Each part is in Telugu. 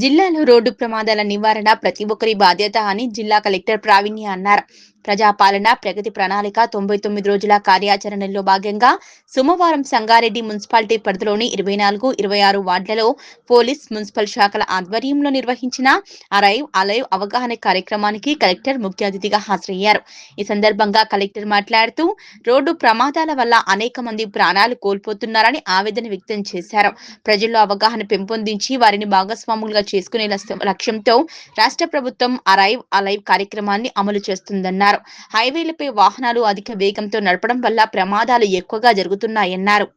జిల్లాలో రోడ్డు ప్రమాదాల నివారణ ప్రతి ఒక్కరి బాధ్యత అని జిల్లా కలెక్టర్ ప్రావీణ్య అన్నారు. ప్రజాపాలన ప్రగతి ప్రణాళిక 99 రోజుల కార్యాచరణలో భాగంగా సోమవారం సంగారెడ్డి మున్సిపాలిటీ పరిధిలోని 24, 26 వార్డులలో పోలీస్, మున్సిపల్ శాఖల ఆధ్వర్యంలో నిర్వహించిన అరైవ్ అలైవ్ అవగాహన కార్యక్రమానికి కలెక్టర్ ముఖ్య అతిథిగా హాజరయ్యారు. ఈ సందర్భంగా కలెక్టర్ మాట్లాడుతూ రోడ్డు ప్రమాదాల వల్ల అనేక మంది ప్రాణాలు కోల్పోతున్నారని ఆవేదన వ్యక్తం చేశారు. ప్రజల్లో అవగాహన పెంపొందించి వారిని భాగస్వాములుగా చేసుకునే లక్ష్యంతో రాష్ట్ర ప్రభుత్వం అరైవ్ అలైవ్ కార్యక్రమాన్ని అమలు చేస్తుందన్నారు. హైవేలపై వాహనాలు అధిక వేగంతో నడపడం వల్ల ప్రమాదాలు ఎక్కువగా జరుగుతున్నాయన్నారు.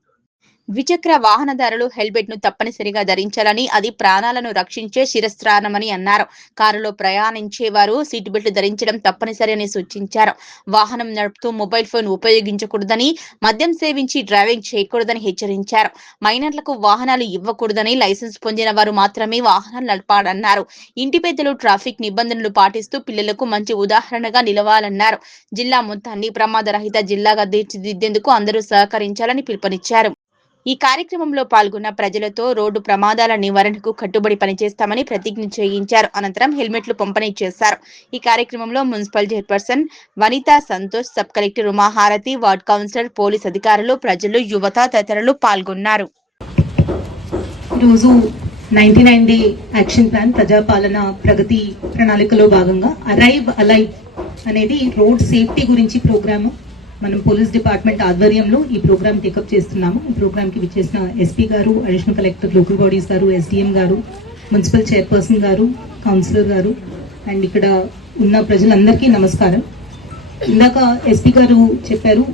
ద్విచక్ర వాహనదారులు హెల్మెట్ ను తప్పనిసరిగా ధరించాలని, అది ప్రాణాలను రక్షించే శిరస్త్రాణమని అన్నారు. కారులో ప్రయాణించే వారు సీట్ బెల్ట్ ధరించడం తప్పనిసరి అని సూచించారు. వాహనం నడుపుతూ మొబైల్ ఫోన్ ఉపయోగించకూడదని, మద్యం సేవించి డ్రైవింగ్ చేయకూడదని హెచ్చరించారు. మైనర్లకు వాహనాలు ఇవ్వకూడదని, లైసెన్స్ పొందిన వారు మాత్రమే వాహనాలు నడపాలన్నారు. ఇంటి పెద్దలు ట్రాఫిక్ నిబంధనలు పాటిస్తూ పిల్లలకు మంచి ఉదాహరణగా నిలవాలన్నారు. జిల్లా మొత్తాన్ని ప్రమాదరహిత జిల్లాగా తీర్చిదిద్దేందుకు అందరూ సహకరించాలని పిలుపునిచ్చారు. ఈ కార్యక్రమంలో పాల్గొన్న ప్రజలతో రోడ్డు ప్రమాదాల నివారణకు కట్టుబడి పనిచేస్తామని ప్రతిజ్ఞ చేయించారు. అనంతరం హెల్మెట్లు పంపిణీ చేశారు. ఈ కార్యక్రమంలో municipal chairperson Vanitha Santosh, sub collector Umaharathi, ward councillor, police అధికారులు, ప్రజలు, యువత తదితరులు పాల్గొన్నారు. ఈరోజు 99 డే యాక్షన్ ప్లాన్ ప్రజాపాలన ప్రగతి ప్రణాళికలో భాగంగా అరైవ్ అలైవ్ అనేది రోడ్ సేఫ్టీ గురించి ప్రోగ్రాము మనం పోలీస్ డిపార్ట్మెంట్ ఆధ్వర్యంలో ఈ ప్రోగ్రామ్ టేకప్ చేస్తున్నాము. ఈ ప్రోగ్రామ్ కి విచ్చేసిన ఎస్పీ గారు, అడిషనల్ కలెక్టర్ లోకల్ బాడీస్ గారు, ఎస్డిఎం గారు, మున్సిపల్ చైర్పర్సన్ గారు, కౌన్సిలర్ గారు అండ్ ఇక్కడ ఉన్న ప్రజలందరికీ నమస్కారం. ఇందాక ఎస్పీ గారు చెప్పారు,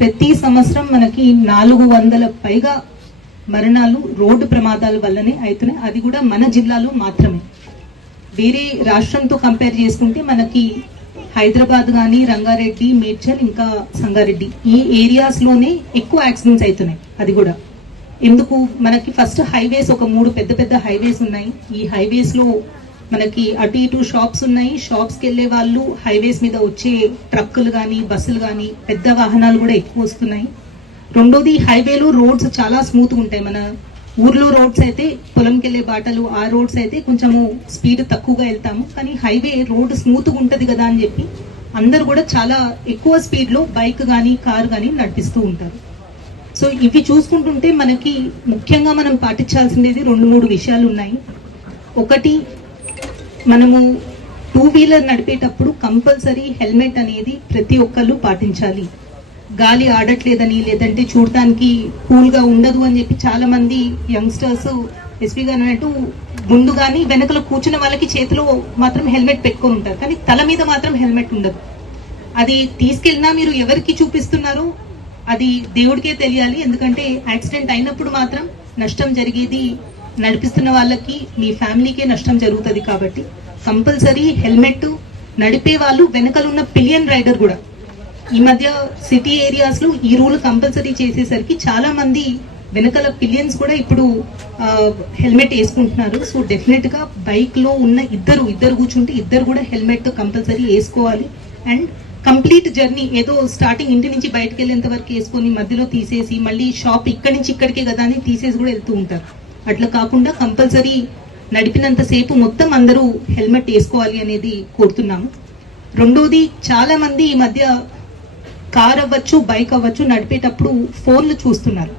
ప్రతి సంవత్సరం మనకి 400 పైగా మరణాలు రోడ్డు ప్రమాదాల వల్లనే అవుతున్నాయి. అది కూడా మన జిల్లాలో మాత్రమే. వేరే రాష్ట్రంతో కంపేర్ చేసుకుంటే మనకి హైదరాబాద్ గానీ, రంగారెడ్డి, మేడ్చల్, ఇంకా సంగారెడ్డి ఈ ఏరియాస్ లోనే ఎక్కువ యాక్సిడెంట్స్ అవుతున్నాయి. అది కూడా ఎందుకు, మనకి ఫస్ట్ హైవేస్ ఒక 3 పెద్ద పెద్ద హైవేస్ ఉన్నాయి. ఈ హైవేస్ లో మనకి అటు ఇటు షాప్స్ ఉన్నాయి. షాప్స్ కి వెళ్లే వాళ్ళు హైవేస్ మీద వచ్చే ట్రక్కులు గానీ, బస్సులు గానీ, పెద్ద వాహనాలు కూడా ఎక్కువ వస్తున్నాయి. రెండోది, హైవేలో రోడ్స్ చాలా స్మూత్ గా ఉంటాయి. మన ఊర్లో రోడ్స్ అయితే, పొలంకి వెళ్లే బాటలు ఆ రోడ్స్ అయితే కొంచెము స్పీడ్ తక్కువగా వెళ్తాము. కానీ హైవే రోడ్ స్మూత్ గా ఉంటది కదా అని చెప్పి అందరు కూడా చాలా ఎక్కువ స్పీడ్ లో బైక్ గానీ, కార్ గానీ నడిపిస్తూ ఉంటారు. సో ఇవి చూసుకుంటుంటే మనకి ముఖ్యంగా మనం పాటించాల్సినది 2-3 విషయాలు ఉన్నాయి. ఒకటి, మనము 2 వీలర్ నడిపేటప్పుడు కంపల్సరీ హెల్మెట్ అనేది ప్రతి ఒక్కళ్ళు పాటించాలి. గాలి ఆడట్లేదని, లేదంటే చూడటానికి కూల్ గా ఉండదు అని చెప్పి చాలా మంది యంగ్స్టర్స్ ఎస్పీ గారు అన్నట్టు ముందు గానీ వెనకలో కూర్చున్న వాళ్ళకి చేతిలో మాత్రం హెల్మెట్ పెట్టుకొని ఉంటారు, కానీ తల మీద మాత్రం హెల్మెట్ ఉండదు. అది తీసుకెళ్ళినా మీరు ఎవరికి చూపిస్తున్నారో అది దేవుడికే తెలియాలి. ఎందుకంటే యాక్సిడెంట్ అయినప్పుడు మాత్రం నష్టం జరిగేది నడిపిస్తున్న వాళ్ళకి, మీ ఫ్యామిలీకే నష్టం జరుగుతుంది. కాబట్టి కంపల్సరీ హెల్మెట్, నడిపే వాళ్ళు వెనకలున్న పిలియన్ రైడర్ కూడా. ఈ మధ్య సిటీ ఏరియాస్ లో ఈ రూల్ కంపల్సరీ చేసేసరికి చాలా మంది వెనకాల పిలియన్స్ కూడా ఇప్పుడు హెల్మెట్ వేసుకుంటున్నారు. సో డెఫినెట్ గా బైక్ లో ఉన్న ఇద్దరు కూర్చుంటే ఇద్దరు కూడా హెల్మెట్ కంపల్సరీ వేసుకోవాలి. అండ్ కంప్లీట్ జర్నీ, ఏదో స్టార్టింగ్ ఇంటి నుంచి బయటకు వెళ్ళేంత వరకు వేసుకొని మధ్యలో తీసేసి మళ్ళీ షాప్ ఇక్కడి నుంచి ఇక్కడికే కదా అని తీసేసి కూడా వెళ్తూ ఉంటారు. అట్లా కాకుండా కంపల్సరీ నడిపినంత సేపు మొత్తం అందరూ హెల్మెట్ వేసుకోవాలి అనేది కోరుతున్నాము. రెండోది, చాలా మంది ఈ మధ్య కార్ అవ్వచ్చు, బైక్ అవ్వచ్చు, నడిపేటప్పుడు ఫోన్లు చూస్తున్నారు.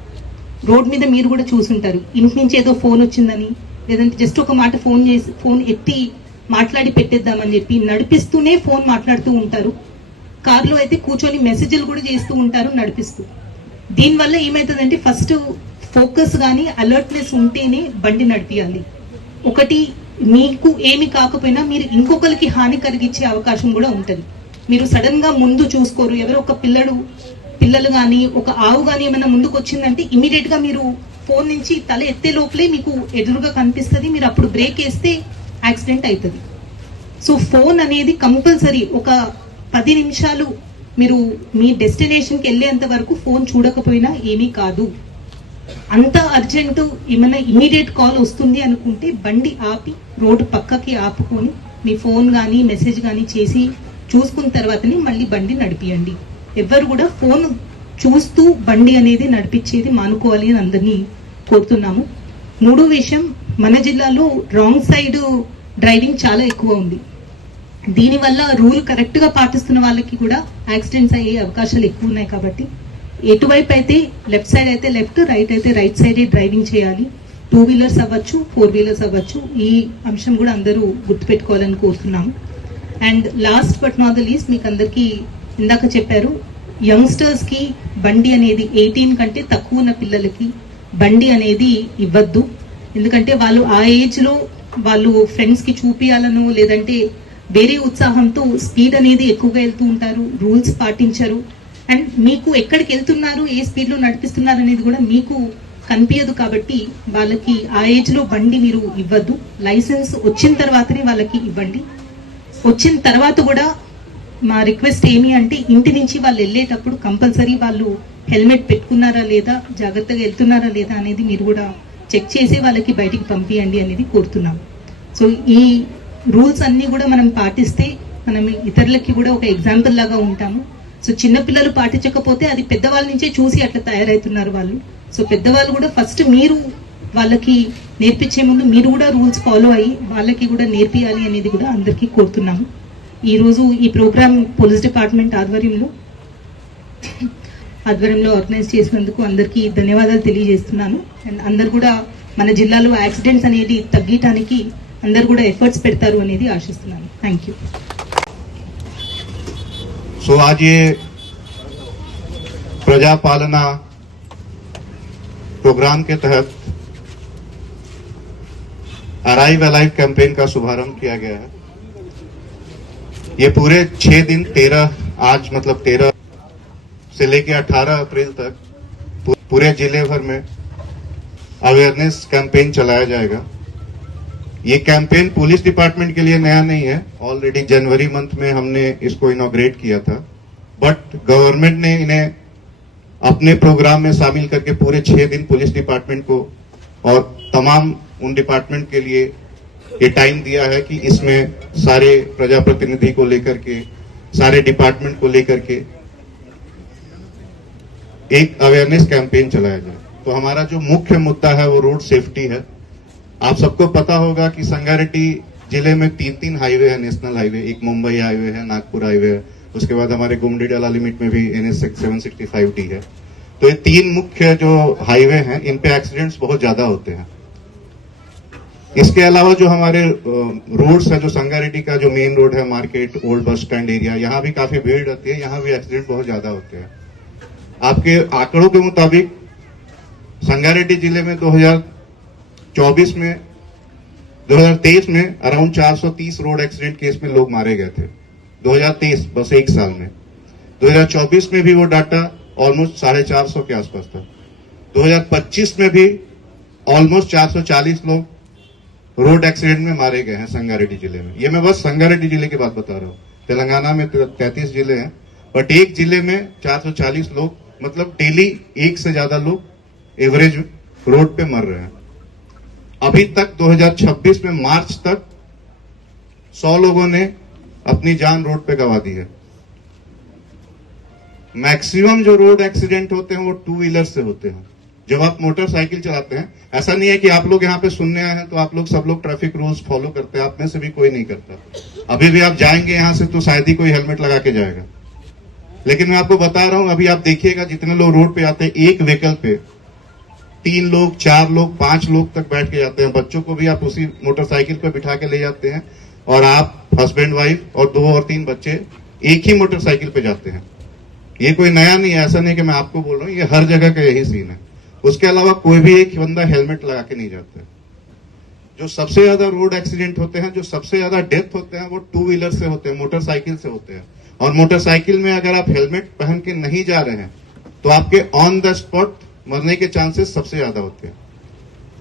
రోడ్ మీద మీరు కూడా చూసుంటారు, ఇంటి నుంచి ఏదో ఫోన్ వచ్చిందని, లేదంటే జస్ట్ ఒక మాట ఫోన్ ఎత్తి మాట్లాడి పెట్టేద్దామని చెప్పి నడిపిస్తూనే ఫోన్ మాట్లాడుతూ ఉంటారు. కార్లో అయితే కూర్చొని మెసేజ్లు కూడా చేస్తూ ఉంటారు నడిపిస్తూ. దీనివల్ల ఏమవుతుందంటే, ఫస్ట్ ఫోకస్ గానీ అలర్ట్నెస్ ఉంటేనే బండి నడిపియాలి. ఒకటి, మీకు ఏమి కాకపోయినా మీరు ఇంకొకరికి హాని కలిగించే అవకాశం కూడా ఉంటది. మీరు సడన్ గా ముందు చూసుకోరు, ఎవరో ఒక పిల్లలు గాని, ఒక ఆవు గాని ఏమైనా ముందుకు వచ్చిందంటే ఇమీడియట్ గా మీరు ఫోన్ నుంచి తల ఎత్తే లోపలే మీకు ఎదురుగా కనిపిస్తుంది. మీరు అప్పుడు బ్రేక్ వేస్తే యాక్సిడెంట్ అవుతుంది. సో ఫోన్ అనేది కంపల్సరీ ఒక 10 నిమిషాలు మీరు మీ డెస్టినేషన్ కి వెళ్లేంత వరకు ఫోన్ చూడకపోయినా ఏమీ కాదు. అంత అర్జెంటు ఏమైనా ఇమీడియట్ కాల్ వస్తుంది అనుకుంటే బండి ఆపి రోడ్డు పక్కకి ఆపుకొని మీ ఫోన్ గానీ మెసేజ్ గానీ చేసి చూసుకున్న తర్వాతనే మళ్ళీ బండి నడిపియండి. ఎవరు కూడా ఫోన్ చూస్తూ బండి అనేది నడిపించేది మానుకోవాలి అని అందరినీ కోరుతున్నాము. మూడో విషయం, మన జిల్లాలో రాంగ్ సైడ్ డ్రైవింగ్ చాలా ఎక్కువ ఉంది. దీనివల్ల రూల్ కరెక్ట్ గా పాటిస్తున్న వాళ్ళకి కూడా యాక్సిడెంట్స్ అయ్యే అవకాశాలు ఎక్కువ ఉన్నాయి. కాబట్టి ఎటువైపు అయితే లెఫ్ట్ సైడ్ అయితే లెఫ్ట్, రైట్ అయితే రైట్ సైడే డ్రైవింగ్ చేయాలి. 2 వీలర్స్ అవ్వచ్చు, 4 వీలర్స్ అవ్వచ్చు. ఈ అంశం కూడా అందరూ గుర్తుపెట్టుకోవాలని కోరుతున్నాము. And last but not the least, మీకు అందరికీ ఇందాక చెప్పారు, యంగ్స్టర్స్ కి బండి అనేది 18 కంటే తక్కువ ఉన్న పిల్లలకి బండి అనేది ఇవ్వద్దు. ఎందుకంటే వాళ్ళు ఆ ఏజ్ లో వాళ్ళు ఫ్రెండ్స్ కి చూపియాలను, లేదంటే వేరే ఉత్సాహంతో స్పీడ్ అనేది ఎక్కువగా వెళ్తూ ఉంటారు, రూల్స్ పాటించరు. అండ్ మీకు ఎక్కడికి వెళ్తున్నారు, ఏ స్పీడ్ లో నడిపిస్తున్నారు అనేది కూడా మీకు కనిపించదు. కాబట్టి వాళ్ళకి ఆ ఏజ్ లో బండి మీరు ఇవ్వద్దు. లైసెన్స్ వచ్చిన తర్వాతనే వాళ్ళకి ఇవ్వండి. వచ్చిన తర్వాత కూడా మా రిక్వెస్ట్ ఏమి అంటే, ఇంటి నుంచి వాళ్ళు వెళ్ళేటప్పుడు కంపల్సరీ వాళ్ళు హెల్మెట్ పెట్టుకున్నారా లేదా, జాగ్రత్తగా వెళ్తున్నారా లేదా అనేది మీరు కూడా చెక్ చేసి వాళ్ళకి బయటికి పంపియండి అనేది కోరుతున్నాం. సో ఈ రూల్స్ అన్ని కూడా మనం పాటిస్తే మనం ఇతరులకి కూడా ఒక ఎగ్జాంపుల్ లాగా ఉంటాము. సో చిన్నపిల్లలు పాటించకపోతే అది పెద్దవాళ్ళ నుంచే చూసి అట్లా తయారవుతున్నారు వాళ్ళు. సో పెద్దవాళ్ళు కూడా ఫస్ట్ మీరు వాళ్ళకి నేర్పించే ముందు మీరు కూడా రూల్స్ ఫాలో అయ్యి వాళ్ళకి కూడా నేర్పియాలి అనేది కూడా అందరికీ కోరుతున్నాము. ఈ రోజు ఈ ప్రోగ్రామ్ పోలీస్ డిపార్ట్మెంట్ ఆధ్వర్యంలో ఆర్గనైజ్ చేసినందుకు అందరికీ ధన్యవాదాలు తెలియజేస్తున్నాను. అండ్ అందరు కూడా మన జిల్లాలో యాక్సిడెంట్స్ అనేది తగ్గటానికి అందరు కూడా ఎఫర్ట్స్ పెడతారు అనేది ఆశిస్తున్నాను. Thank you. सो आज ये प्रजा पालना प्रोग्राम के तहत अराइव अलाइव कैंपेन का शुभारंभ किया गया है। ये पूरे 6 दिन 13 आज मतलब 13 से लेकर 18 अप्रैल तक पूरे जिले भर में अवेयरनेस कैंपेन चलाया जाएगा। ये कैंपेन पुलिस डिपार्टमेंट के लिए नया नहीं है, ऑलरेडी जनवरी मंथ में हमने इसको इनॉग्रेट किया था, बट गवर्नमेंट ने इन्हें अपने प्रोग्राम में शामिल करके पूरे 6 दिन पुलिस डिपार्टमेंट को और तमाम उन डिपार्टमेंट के लिए ये टाइम दिया है कि इसमें सारे प्रजाप्रतिनिधि को लेकर के, सारे डिपार्टमेंट को लेकर के एक अवेयरनेस कैंपेन चलाया जाए। तो हमारा जो मुख्य मुद्दा है वो रोड सेफ्टी है। आप सबको पता होगा कि संगारेड्डी जिले में 3 हाईवे है, नेशनल हाईवे, एक मुंबई हाईवे है, नागपुर हाईवे है, उसके बाद हमारे गुमडीडाला लिमिट में भी NH 765D है। तो ये 3 मुख्य जो हाईवे हैं, इन पे एक्सीडेंट्स बहुत ज्यादा होते हैं। इसके अलावा जो हमारे रोड्स है, जो संगारेड्डी का जो मेन रोड है, market, old bus stand area, यहाँ भी काफी भीड़ रहती है, यहाँ भी एक्सीडेंट बहुत ज्यादा होते हैं। आपके आंकड़ों के मुताबिक संगारेड्डी जिले में 2023 में अराउंड 430 रोड एक्सीडेंट केस में लोग मारे गए थे। 2023 बस एक साल में। 2024 में भी वो डाटा ऑलमोस्ट 450 के आसपास था। 2025 में भी ऑलमोस्ट 440 लोग रोड एक्सीडेंट में मारे गए हैं संगारेड्डी जिले में। ये मैं बस संगारेड्डी जिले की बात बता रहा हूँ। तेलंगाना में 33 जिले हैं, बट एक जिले में 440 लोग, मतलब डेली 1 से ज्यादा लोग एवरेज रोड पे मर रहे हैं। अभी तक 2026 में मार्च तक 100 लोगों ने अपनी जान रोड पे गंवा दी है। मैक्सिमम जो रोड एक्सीडेंट होते हैं वो 2 व्हीलर से होते हैं। जब आप मोटरसाइकिल चलाते हैं, ऐसा नहीं है कि आप लोग यहाँ पे सुनने आए हैं तो आप लोग सब लोग ट्रैफिक रूल्स फॉलो करते हैं, आप में से भी कोई नहीं करता। अभी भी आप जाएंगे यहाँ से तो शायद ही कोई हेलमेट लगा के जाएगा। लेकिन मैं आपको बता रहा हूं, अभी आप देखिएगा जितने लोग रोड पे आते हैं, एक व्हीकल पे 3 लोग, 4 लोग, 5 लोग तक बैठ के जाते हैं। बच्चों को भी आप उसी मोटरसाइकिल पे बिठा के ले जाते हैं, और आप हस्बैंड वाइफ और 2 और 3 बच्चे एक ही मोटरसाइकिल पे जाते हैं। ये कोई नया नहीं है, ऐसा नहीं कि मैं आपको बोल रहा हूँ, ये हर जगह का यही सीन है। उसके अलावा कोई भी एक बंदा हेलमेट लगा के नहीं जाता है। जो सबसे ज्यादा रोड एक्सीडेंट होते हैं, जो सबसे ज्यादा डेथ होते हैं, वो 2 व्हीलर से होते हैं, मोटरसाइकिल से होते हैं। और मोटरसाइकिल में अगर आप हेलमेट पहन के नहीं जा रहे हैं तो आपके ऑन द स्पॉट मरने के चांसेस सबसे ज्यादा होते हैं।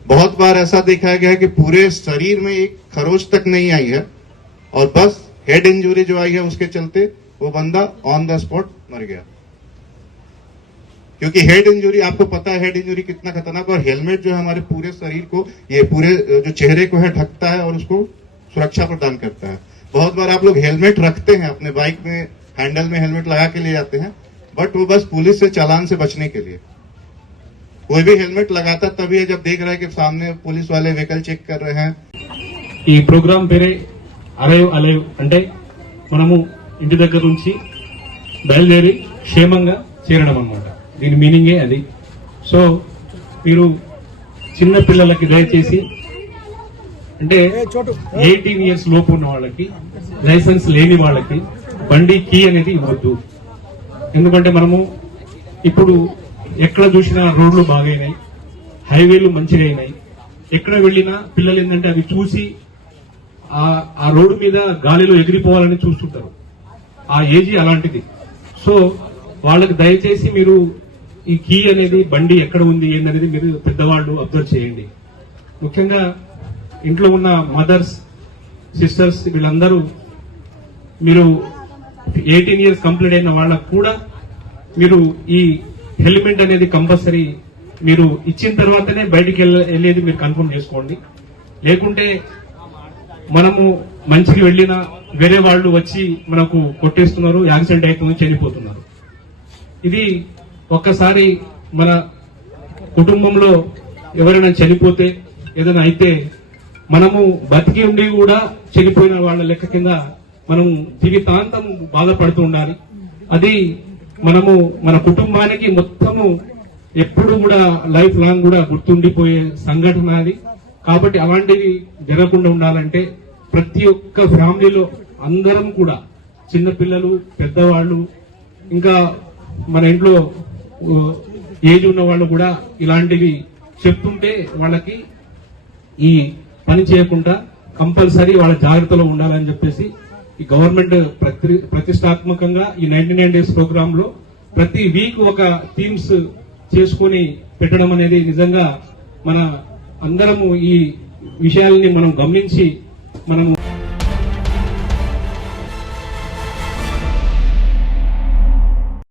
बहुत बार ऐसा देखा गया है कि पूरे शरीर में एक खरोच तक नहीं आई है और बस हेड इंजरी जो आई है उसके चलते वो बंदा ऑन द स्पॉट मर गया। क्योंकि हेड इंजरी, आपको पता है हेड इंजरी कितना खतरनाक, और हेलमेट जो है हमारे पूरे शरीर को, ये पूरे जो चेहरे को है ढकता है और उसको सुरक्षा प्रदान करता है। बहुत बार आप लोग हेलमेट रखते हैं अपने बाइक में, हैंडल में हेलमेट लगा के ले जाते हैं, बट वो बस पुलिस से चालान से बचने के लिए। कोई भी हेलमेट लगाता तभी है जब देख रहा है कि सामने पुलिस वाले व्हीकल चेक कर रहे हैं। ఈ ప్రోగ్రాం పేరే అరైవ్ అలైవ్ అంటే మనము ఇంటి దగ్గర నుంచి బయలుదేరి క్షేమంగా చేరడం అన్నమాట. దీని మీనింగే అది. సో మీరు చిన్న పిల్లలకి దయచేసి అంటే 18 ఇయర్స్ లోపు ఉన్న వాళ్ళకి, లైసెన్స్ లేని వాళ్ళకి బండి కీ అనేది ఇవ్వద్దు. ఎందుకంటే మనము ఇప్పుడు ఎక్కడ చూసినా రోడ్లు బాగైనాయి, హైవేలు మంచిగా అయినాయి. ఎక్కడ వెళ్ళినా పిల్లలు ఏంటంటే అవి చూసి ఆ రోడ్డు మీద గాలిలో ఎగిరిపోవాలని చూస్తుంటారు. ఆ ఏజీ అలాంటిది. సో వాళ్ళకి దయచేసి మీరు ఈ కీ అనేది బండి ఎక్కడ ఉంది ఏందనేది మీరు పెద్దవాళ్ళు అబ్జర్వ్ చేయండి. ముఖ్యంగా ఇంట్లో ఉన్న మదర్స్, సిస్టర్స్ వీళ్ళందరూ మీరు 18 ఇయర్స్ కంప్లీట్ అయిన వాళ్ళకు కూడా మీరు ఈ హెల్మెట్ అనేది కంపల్సరీ మీరు ఇచ్చిన తర్వాతనే బయటికి వెళ్ళేది మీరు కన్ఫర్మ్ చేసుకోండి. లేకుంటే మనము మంచికి వెళ్ళినా వేరే వాళ్ళు వచ్చి మనకు కొట్టేస్తున్నారు, యాక్సిడెంట్ అవుతుంది, చనిపోతున్నారు. ఇది ఒక్కసారి మన కుటుంబంలో ఎవరైనా చనిపోతే ఏదైనా అయితే మనము బతికి ఉండి కూడా చనిపోయిన వాళ్ళ లెక్క కింద మనం జీవితాంతం బాధపడుతూ ఉండాలి. అది మనము మన కుటుంబానికి మొత్తము ఎప్పుడు కూడా లైఫ్ లాంగ్ కూడా గుర్తుండిపోయే సంఘటన అది. కాబట్టి అలాంటివి జరగకుండా ఉండాలంటే ప్రతి ఒక్క ఫ్యామిలీలో అందరం కూడా, చిన్నపిల్లలు, పెద్దవాళ్ళు, ఇంకా మన ఇంట్లో ఏజ్ ఉన్న వాళ్ళు కూడా ఇలాంటివి చెప్తుంటే వాళ్ళకి ఈ పని చేయకుండా కంపల్సరీ వాళ్ళ జాగ్రత్తలో ఉండాలని చెప్పేసి ఈ గవర్నమెంట్ ప్రతిష్టాత్మకంగా ఈ 99 డేస్ ప్రోగ్రామ్ లో ప్రతి వీక్ ఒక థీమ్స్ చేసుకుని పెట్టడం అనేది నిజంగా మన అందరము ఈ విషయాలని మనం గమనించి మనము